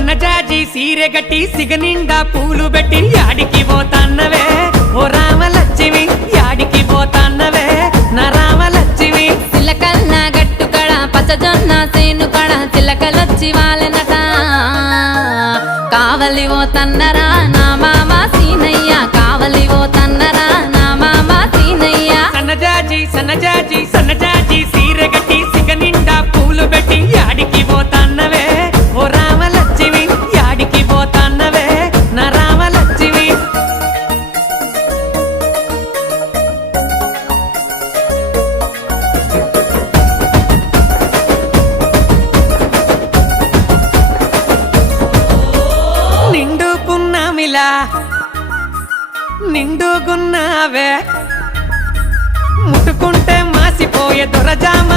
సన్నజాజి సీరె గట్టి సిగనిండా పూలు పెట్టి యాడికి పోతాన్నవే ఓ రామలక్ష్మి యాడికి పోతాన్నవే నా రామలక్ష్మి చిలకల్ల గట్టు కడ పచ్చజొన్న సేను కడ చిలకలొచ్చి వాలెనట కావలి ఓ తన్నరా నా మామ సీనయ్య కావలి ఓ తన్నరా నా మామ సీనయ్య సన్నజాజి సీరె గట్టి సిగనిండా పూలు పెట్టి యాడికి పోతాన్నవే ఓ రామలక్ష్మి యాడికి పోతాన్నవే నా రామలక్ష్మి నిండుకున్నావే ముట్టుకుంటే మాసిపోయే దొరజామ